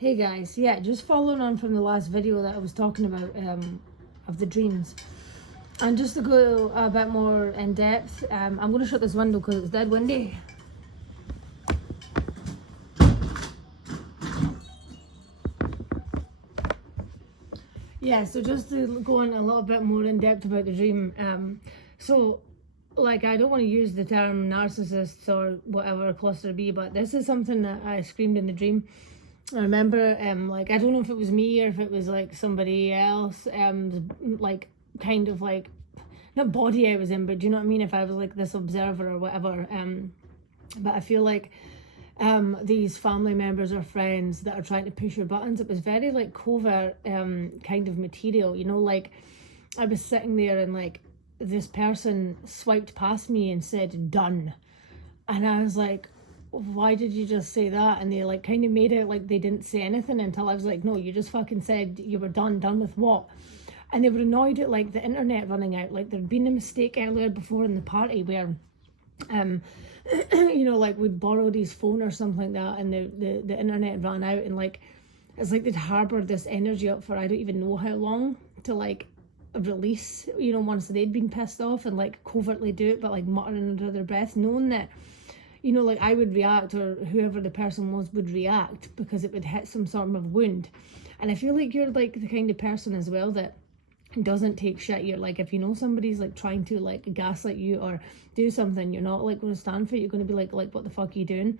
Hey guys, yeah, just following on from the last video that I was talking about of the dreams. And just to go a bit more in depth, I'm going to shut this window because it's dead windy. Yeah, so just to go in a little bit more in depth about the dream. Like, I don't want to use the term narcissists or whatever cluster B, but this is something that I screamed in the dream. I remember, like, I don't know if it was me or if it was like somebody else, like, kind of like, not body I was in, but do you know what I mean? If I was like this observer or whatever, but I feel like these family members or friends that are trying to push your buttons, it was very like covert kind of material, you know, like I was sitting there and like this person swiped past me and said done, and I was like, why did you just say that? And they like kind of made it like they didn't say anything until I was like, no, you just fucking said you were done with what? And they were annoyed at like the internet running out, like there'd been a mistake earlier before in the party where you know, like we'd borrowed his phone or something like that, and the internet ran out, and like it's like they'd harbored this energy up for I don't even know how long to like release, you know, once they'd been pissed off, and like covertly do it but like muttering under their breath, knowing that, you know, like I would react or whoever the person was would react because it would hit some sort of wound. And I feel like you're like the kind of person as well that doesn't take shit. You're like, if you know somebody's like trying to like gaslight you or do something, you're not like going to stand for it. You're going to be like what the fuck are you doing?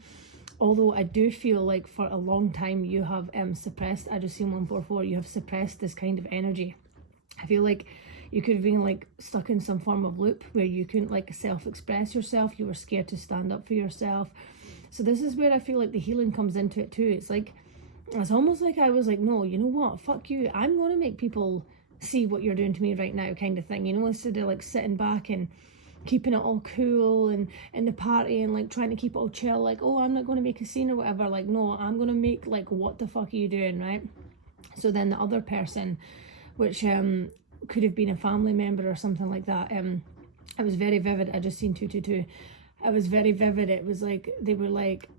Although I do feel like for a long time you have suppressed, I just seen 144, you have suppressed this kind of energy. I feel like you could have been like stuck in some form of loop where you couldn't like self-express yourself. You were scared to stand up for yourself. So this is where I feel like the healing comes into it too. It's like, it's almost like I was like, no, you know what, fuck you, I'm going to make people see what you're doing to me right now, kind of thing, you know, instead of like sitting back and keeping it all cool and in the party and like trying to keep it all chill, like, oh, I'm not going to make a scene or whatever. Like, no, I'm going to make like, what the fuck are you doing, right? So then the other person, which could have been a family member or something like that, it was very vivid. I just seen 222. It was very vivid. It was like they were like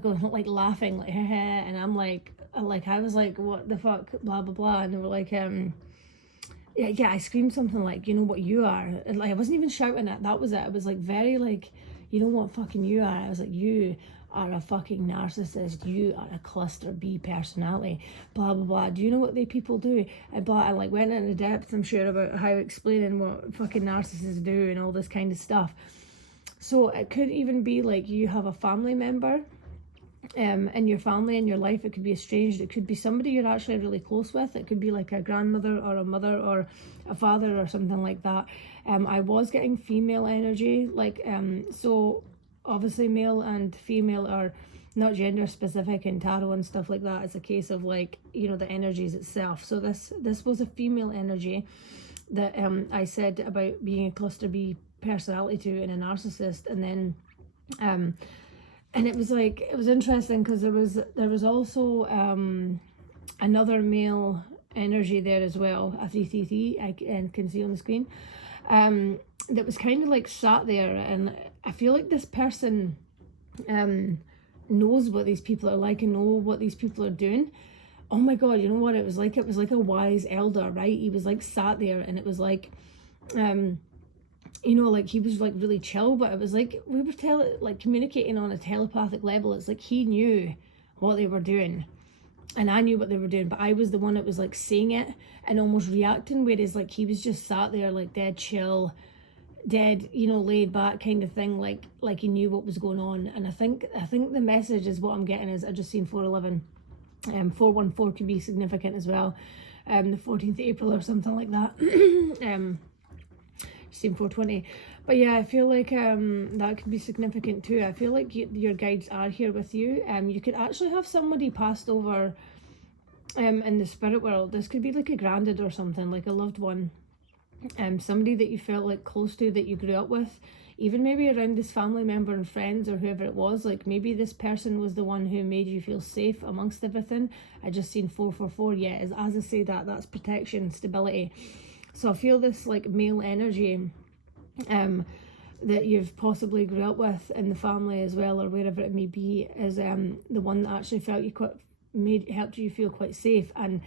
going like laughing like heh, and I'm like I was like, what the fuck, blah blah blah, and they were like yeah, I screamed something like, you know what you are, and like I wasn't even shouting it, that was it. It was like very like, you know what fucking you are. I was like, you are a fucking narcissist, you are a cluster B personality, blah blah blah, do you know what they people do, and blah, I like went into depth, I'm sure, about how explaining what fucking narcissists do and all this kind of stuff. So it could even be like you have a family member in your family, in your life. It could be estranged, it could be somebody you're actually really close with, it could be like a grandmother or a mother or a father or something like that. I was getting female energy, like so obviously male and female are not gender specific in tarot and stuff like that. It's a case of like, you know, the energies itself. So this was a female energy that I said about being a cluster B personality to and a narcissist. And then and it was like, it was interesting because there was also another male energy there as well, a 333 I can see on the screen, that was kind of like sat there, and I feel like this person knows what these people are like and know what these people are doing. Oh my god, you know what it was like? It was like a wise elder, right? He was like sat there, and it was like you know, like he was like really chill, but it was like we were like communicating on a telepathic level. It's like he knew what they were doing and I knew what they were doing, but I was the one that was like saying it and almost reacting, whereas like he was just sat there like dead chill, dead, you know, laid back kind of thing, like he knew what was going on. And I think the message is what I'm getting is, I just seen 411, 414 could be significant as well, the 14th of April or something like that. Seen 420, but yeah, I feel like that could be significant too. I feel like your guides are here with you. You could actually have somebody passed over in the spirit world. This could be like a granddad or something, like a loved one, somebody that you felt like close to, that you grew up with, even maybe around this family member and friends or whoever it was. Like maybe this person was the one who made you feel safe amongst everything. I just seen 444. Yeah, as I say, that's protection, stability. So I feel this like male energy that you've possibly grew up with in the family as well, or wherever it may be, is the one that actually felt you quite helped you feel quite safe. And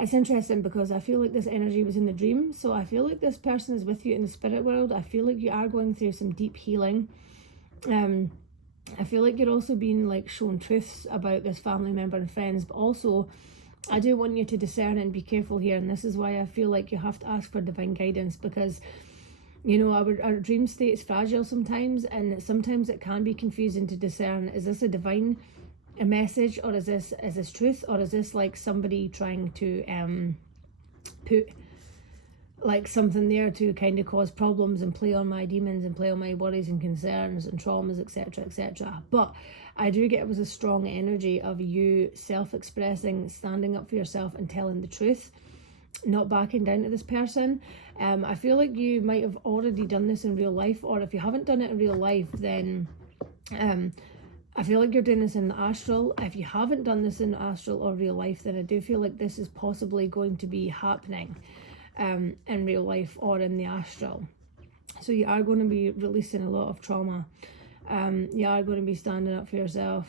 it's interesting because I feel like this energy was in the dream, so I feel like this person is with you in the spirit world. I feel like you are going through some deep healing. I feel like you're also being like shown truths about this family member and friends, but also I do want you to discern and be careful here. And this is why I feel like you have to ask for divine guidance, because you know, our dream state is fragile sometimes, and sometimes it can be confusing to discern, is this a divine message, or is this truth, or is this like somebody trying to put like something there to kind of cause problems and play on my demons and play on my worries and concerns and traumas, etc., etc. But I do get it was a strong energy of you self-expressing, standing up for yourself and telling the truth, not backing down to this person. I feel like you might have already done this in real life, or if you haven't done it in real life, then I feel like you're doing this in the astral. If you haven't done this in the astral or real life, then I do feel like this is possibly going to be happening in real life or in the astral. So you are going to be releasing a lot of trauma. You are going to be standing up for yourself.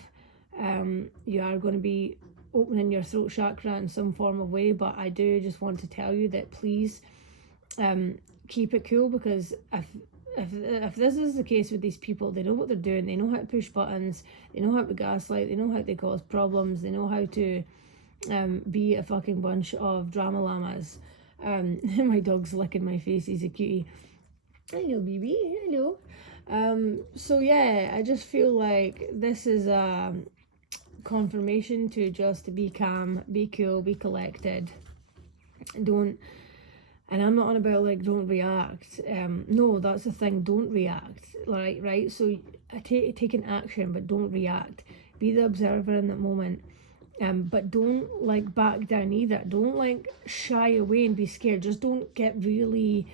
You are going to be opening your throat chakra in some form of way, but I do just want to tell you that please keep it cool, because if this is the case with these people, they know what they're doing, they know how to push buttons, they know how to gaslight, they know how to cause problems, they know how to be a fucking bunch of drama llamas. My dog's licking my face, he's a cutie. Hello baby, hello. So yeah, I just feel like this is a confirmation to just be calm, be cool, be collected. And I'm not on about like don't react. No, that's the thing, don't react. Right? So take an action, but don't react. Be the observer in that moment. But don't like back down either. Don't like shy away and be scared. Just don't get really,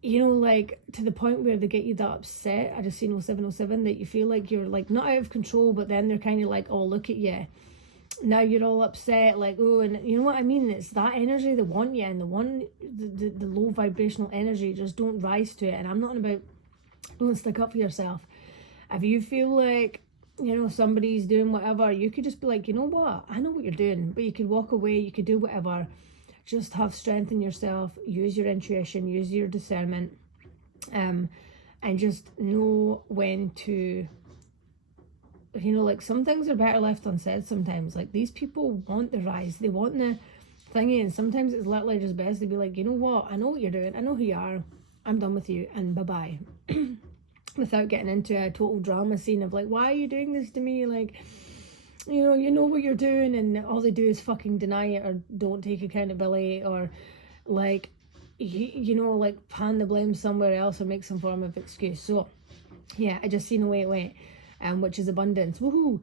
you know, like to the point where they get you that upset. I just seen 0707 that you feel like you're like not out of control, but then they're kind of like, oh, look at you. Now you're all upset, like, oh, and you know what I mean? It's that energy they want you, and the low vibrational energy, just don't rise to it. And I'm not about, don't stick up for yourself. If you feel like, you know, somebody's doing whatever, you could just be like, you know what, I know what you're doing, but you could walk away, you could do whatever. Just have strength in yourself, use your intuition, use your discernment, and just know when to, you know, like some things are better left unsaid sometimes. Like these people want the rise, they want the thingy, and sometimes it's literally just best to be like, you know what, I know what you're doing, I know who you are, I'm done with you, and bye-bye. Without getting into a total drama scene of like, why are you doing this to me? Like, you know what you're doing, and all they do is fucking deny it or don't take accountability, or like, you know, like pan the blame somewhere else or make some form of excuse. So yeah, I just seen the way it went. Which is abundance. Woohoo!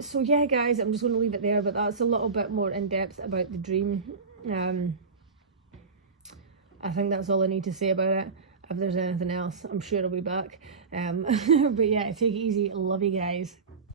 So yeah, guys, I'm just going to leave it there, but that's a little bit more in depth about the dream. I think that's all I need to say about it. If there's anything else, I'm sure I'll be back. But yeah, take it easy. Love you guys.